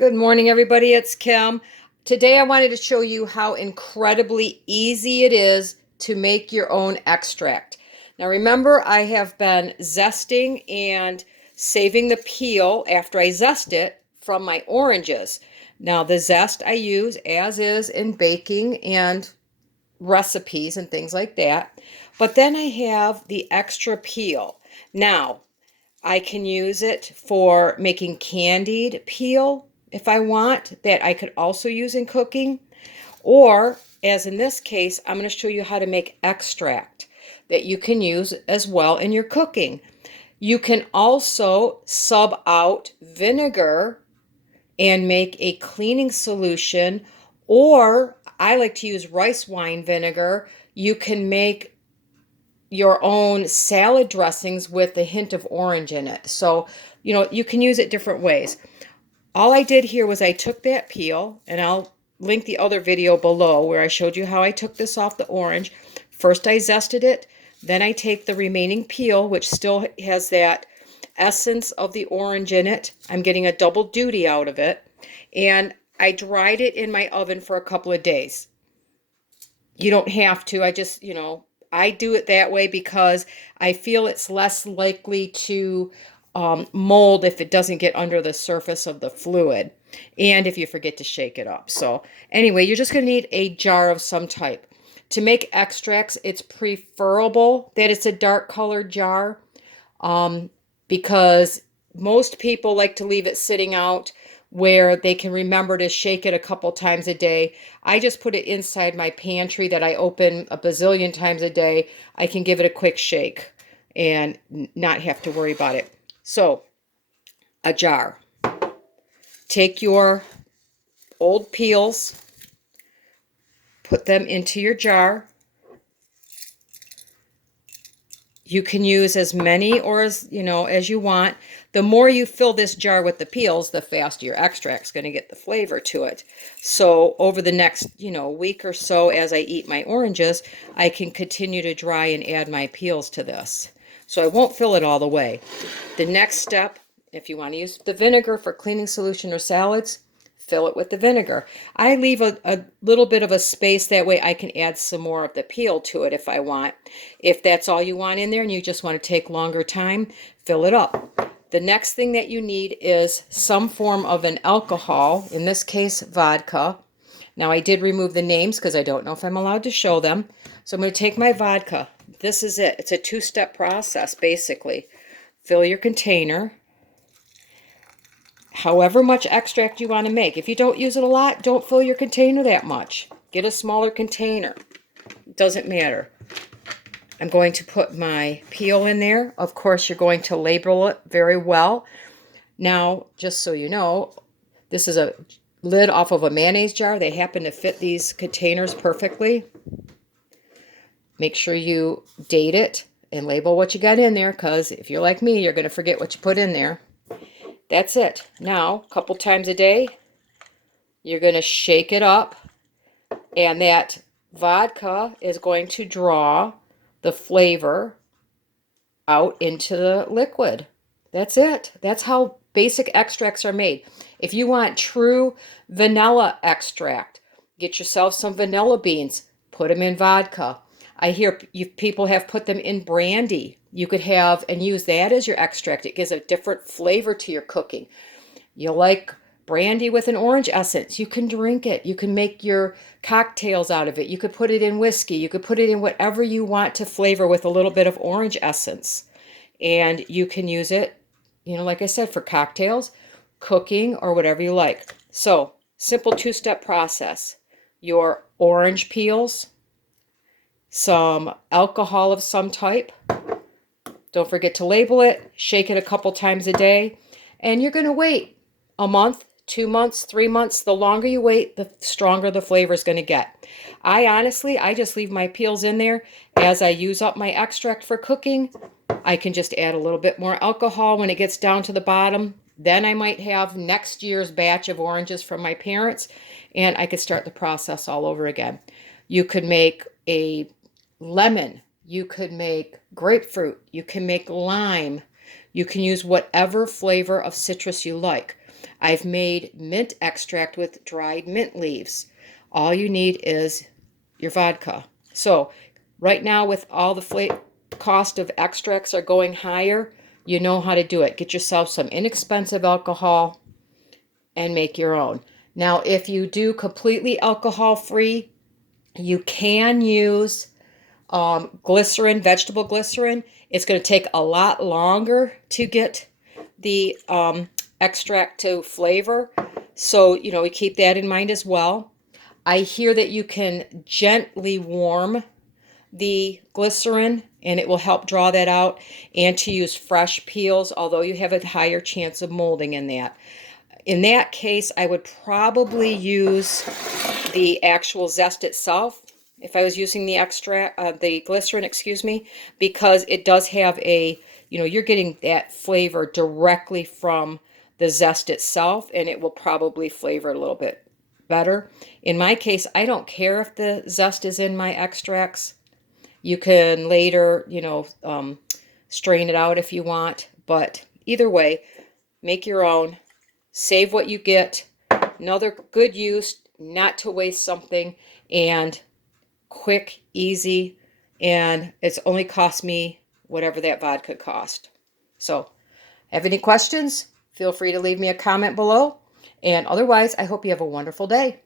Good morning, everybody. It's Kim. Today, I wanted to show you how incredibly easy it is to make your own extract. Now, remember, I have been zesting and saving the peel after I zest it from my oranges. Now, the zest I use as is in baking and recipes and things like that. But then I have the extra peel. Now, I can use it for making candied peel if I want, that I could also use in cooking. Or, as in this case, I'm going to show you how to make extract that you can use as well in your cooking. You can also sub out vinegar and make a cleaning solution, or I like to use rice wine vinegar. You can make your own salad dressings with a hint of orange in it. So, you can use it different ways. All I did here was I took that peel, and I'll link the other video below where I showed you how I took this off the orange. First I zested it, then I take the remaining peel, which still has that essence of the orange in it. I'm getting a double duty out of it, and I dried it in my oven for a couple of days. You don't have to. I do it that way because I feel it's less likely to mold if it doesn't get under the surface of the fluid and if you forget to shake it up. So anyway, you're just going to need a jar of some type. To make extracts, it's preferable that it's a dark colored jar because most people like to leave it sitting out where they can remember to shake it a couple times a day. I just put it inside my pantry that I open a bazillion times a day. I can give it a quick shake and not have to worry about it. So, a jar. Take your old peels, put them into your jar. You can use as many or as you want. The more you fill this jar with the peels, the faster your extract's going to get the flavor to it. So over the next, week or so as I eat my oranges, I can continue to dry and add my peels to this. So I won't fill it all the way. The next step, if you want to use the vinegar for cleaning solution or salads, fill it with the vinegar. I leave a little bit of a space, that way I can add some more of the peel to it if I want. If that's all you want in there and you just want to take longer time, fill it up. The next thing that you need is some form of an alcohol, in this case vodka. Now I did remove the names because I don't know if I'm allowed to show them. So I'm going to take my vodka. This is it. It's a two-step process basically. Fill your container. However much extract you want to make. If you don't use it a lot, don't fill your container that much. Get a smaller container. It doesn't matter. I'm going to put my peel in there. Of course, you're going to label it very well. Now, just so you know, this is a lid off of a mayonnaise jar. They happen to fit these containers perfectly. Make sure you date it and label what you got in there, because if you're like me, you're going to forget what you put in there. That's it. Now, a couple times a day, you're going to shake it up, and that vodka is going to draw the flavor out into the liquid. That's it. That's how basic extracts are made. If you want true vanilla extract, get yourself some vanilla beans, put them in vodka. I hear people have put them in brandy. You could have and use that as your extract. It gives a different flavor to your cooking. You like brandy with an orange essence, you can drink it. You can make your cocktails out of it. You could put it in whiskey. You could put it in whatever you want to flavor with a little bit of orange essence. And you can use it, like I said, for cocktails, cooking, or whatever you like. So, simple two-step process. Your orange peels, some alcohol of some type. Don't forget to label it. Shake it a couple times a day. And you're going to wait a month, 2 months, 3 months. The longer you wait, the stronger the flavor is going to get. I just leave my peels in there. As I use up my extract for cooking, I can just add a little bit more alcohol when it gets down to the bottom. Then I might have next year's batch of oranges from my parents, and I could start the process all over again. You could make a lemon. You could make grapefruit. You can make lime. You can use whatever flavor of citrus you like. I've made mint extract with dried mint leaves. All you need is your vodka. So right now, with all the cost of extracts are going higher, you know how to do it. Get yourself some inexpensive alcohol and make your own. Now, if you do completely alcohol free, you can use glycerin, vegetable glycerin. It's going to take a lot longer to get the extract to flavor. So, we keep that in mind as well. I hear that you can gently warm the glycerin and it will help draw that out, and to use fresh peels, although you have a higher chance of molding in that. In that case, I would probably use the actual zest itself if I was using the extract, the glycerin, excuse me, because it does have you're getting that flavor directly from the zest itself, and it will probably flavor it a little bit better. In my case, I don't care if the zest is in my extracts. You can later, strain it out if you want, but either way, make your own. Save what you get. Another good use, not to waste something, and quick, easy, and it's only cost me whatever that vodka cost. So, have any questions? Feel free to leave me a comment below. And otherwise, I hope you have a wonderful day.